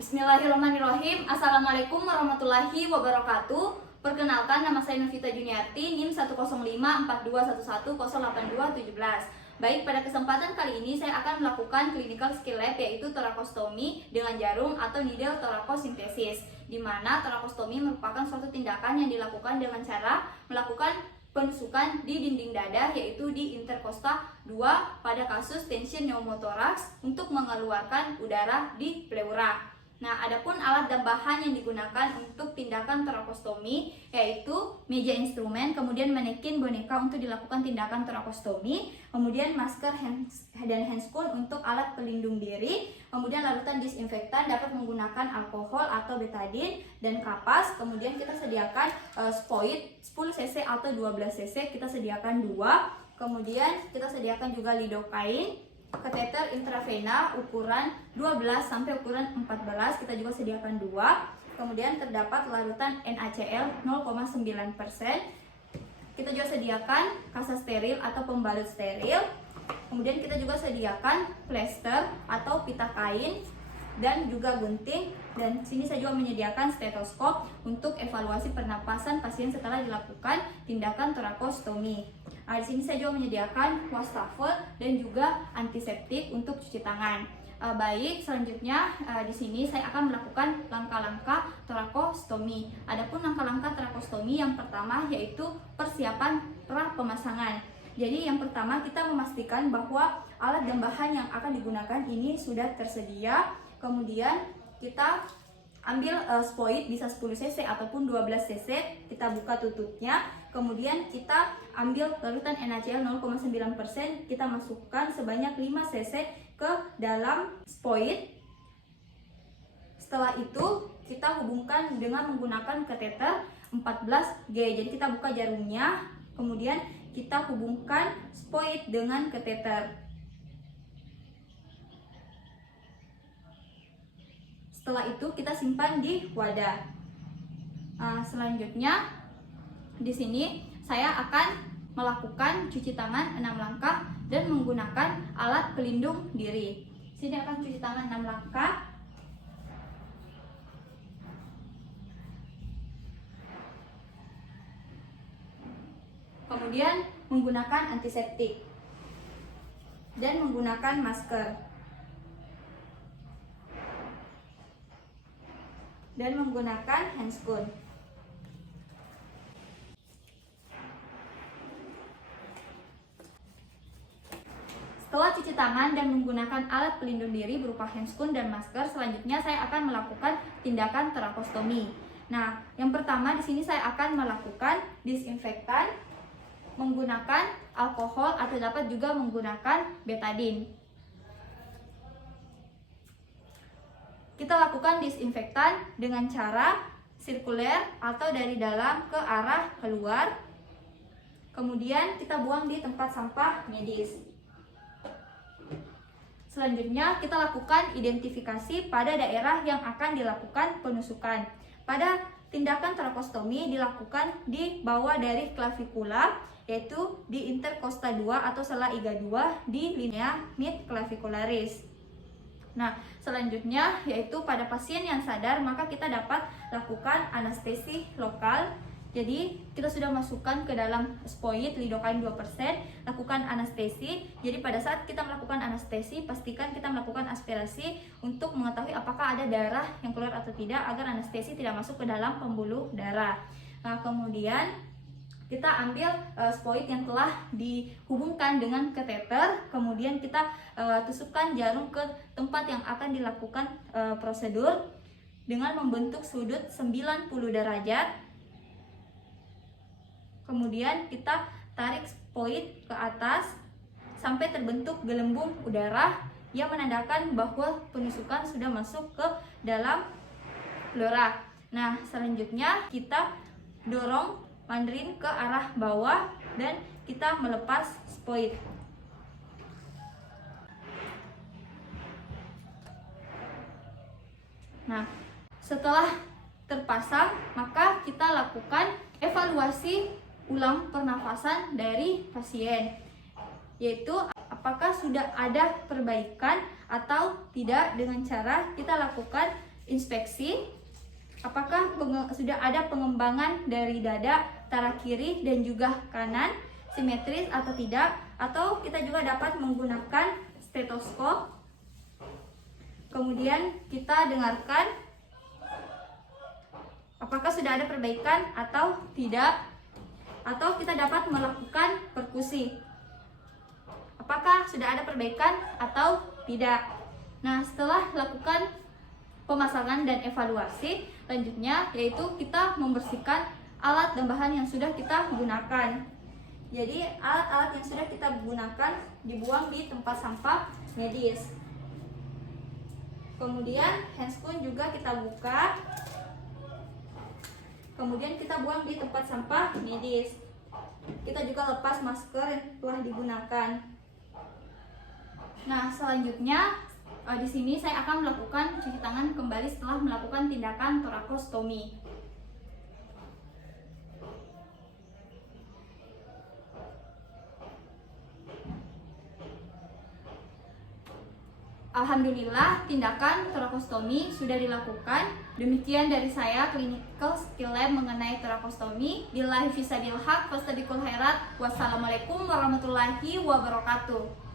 Bismillahirrahmanirrahim. Assalamualaikum warahmatullahi wabarakatuh. Perkenalkan, nama saya Novita Juniarti, NIM 1054211082217. Baik, pada kesempatan kali ini saya akan melakukan clinical skill lab, yaitu torakostomi dengan jarum atau needle torakosintesis, di mana torakostomi merupakan suatu tindakan yang dilakukan dengan cara melakukan penusukan di dinding dada, yaitu di interkosta 2 pada kasus tension pneumotoraks untuk mengeluarkan udara di pleura. Nah, adapun alat dan bahan yang digunakan untuk tindakan torakostomi yaitu meja instrumen, kemudian manekin boneka untuk dilakukan tindakan torakostomi, kemudian masker dan handscoon untuk alat pelindung diri, kemudian larutan disinfektan dapat menggunakan alkohol atau betadine, dan kapas. Kemudian kita sediakan spoit 10 cc atau 12 cc, kita sediakan 2. Kemudian kita sediakan juga lidocaine, kateter intravena ukuran 12 sampai ukuran 14, kita juga sediakan 2. Kemudian terdapat larutan NaCl 0,9%. Kita juga sediakan kasa steril atau pembalut steril. Kemudian kita juga sediakan plester atau pita kain dan juga gunting, dan sini saya juga menyediakan stetoskop untuk evaluasi pernapasan pasien setelah dilakukan tindakan torakostomi. Di sini saya juga menyediakan wastafel dan juga antiseptik untuk cuci tangan. Baik, selanjutnya di sini saya akan melakukan langkah-langkah torakostomi. Adapun langkah-langkah torakostomi yang pertama yaitu persiapan pra pemasangan. Jadi yang pertama kita memastikan bahwa alat dan bahan yang akan digunakan ini sudah tersedia. Kemudian kita ambil spoit bisa 10 cc ataupun 12 cc, kita buka tutupnya. Kemudian kita ambil larutan NaCl 0,9%, kita masukkan sebanyak 5 cc ke dalam spoit. Setelah itu kita hubungkan dengan menggunakan kateter 14G. Jadi kita buka jarumnya, kemudian kita hubungkan spoit dengan kateter. Setelah itu kita simpan di wadah. Selanjutnya di sini saya akan melakukan cuci tangan 6 langkah dan menggunakan alat pelindung diri. Sini akan cuci tangan 6 langkah. Kemudian menggunakan antiseptik dan menggunakan masker. Dan menggunakan handscoon. Setelah cuci tangan dan menggunakan alat pelindung diri berupa handscoon dan masker, selanjutnya saya akan melakukan tindakan torakostomi. Nah, yang pertama di sini saya akan melakukan disinfektan menggunakan alkohol atau dapat juga menggunakan betadine. Kita lakukan disinfektan dengan cara sirkuler atau dari dalam ke arah keluar. Kemudian kita buang di tempat sampah medis. Selanjutnya kita lakukan identifikasi pada daerah yang akan dilakukan penusukan. Pada tindakan torakostomi dilakukan di bawah dari klavikula, yaitu di interkosta 2 atau sela iga 2 di linea mid clavicularis. Nah, selanjutnya yaitu pada pasien yang sadar maka kita dapat lakukan anestesi lokal. Jadi kita sudah masukkan ke dalam spoit lidocaine 2%, lakukan anestesi. Jadi pada saat kita melakukan anestesi, pastikan kita melakukan aspirasi untuk mengetahui apakah ada darah yang keluar atau tidak, agar anestesi tidak masuk ke dalam pembuluh darah. Nah, kemudian kita ambil spoit yang telah dihubungkan dengan kateter, kemudian kita tusukkan jarum ke tempat yang akan dilakukan prosedur dengan membentuk sudut 90 derajat. Kemudian kita tarik spoit ke atas sampai terbentuk gelembung udara yang menandakan bahwa penusukan sudah masuk ke dalam pleura. Nah, selanjutnya kita dorong mandarin ke arah bawah dan kita melepas spoit. Nah, setelah terpasang maka kita lakukan evaluasi ulang pernafasan dari pasien, yaitu apakah sudah ada perbaikan atau tidak, dengan cara kita lakukan inspeksi apakah sudah ada pengembangan dari dada antara kiri dan juga kanan simetris atau tidak, atau kita juga dapat menggunakan stetoskop. Kemudian kita dengarkan apakah sudah ada perbaikan atau tidak, atau kita dapat melakukan perkusi apakah sudah ada perbaikan atau tidak. Nah, setelah lakukan pemasangan dan evaluasi, lanjutnya yaitu kita membersihkan alat dan bahan yang sudah kita gunakan. Jadi alat-alat yang sudah kita gunakan dibuang di tempat sampah medis. Kemudian handscoon juga kita buka. Kemudian kita buang di tempat sampah medis. Kita juga lepas masker yang telah digunakan. Nah, selanjutnya di sini saya akan melakukan cuci tangan kembali setelah melakukan tindakan torakostomi. Alhamdulillah, tindakan torakostomi sudah dilakukan. Demikian dari saya, Clinical Skill Lab mengenai torakostomi. Billahi fisabilillah, fastabiqul khairat. Wassalamualaikum warahmatullahi wabarakatuh.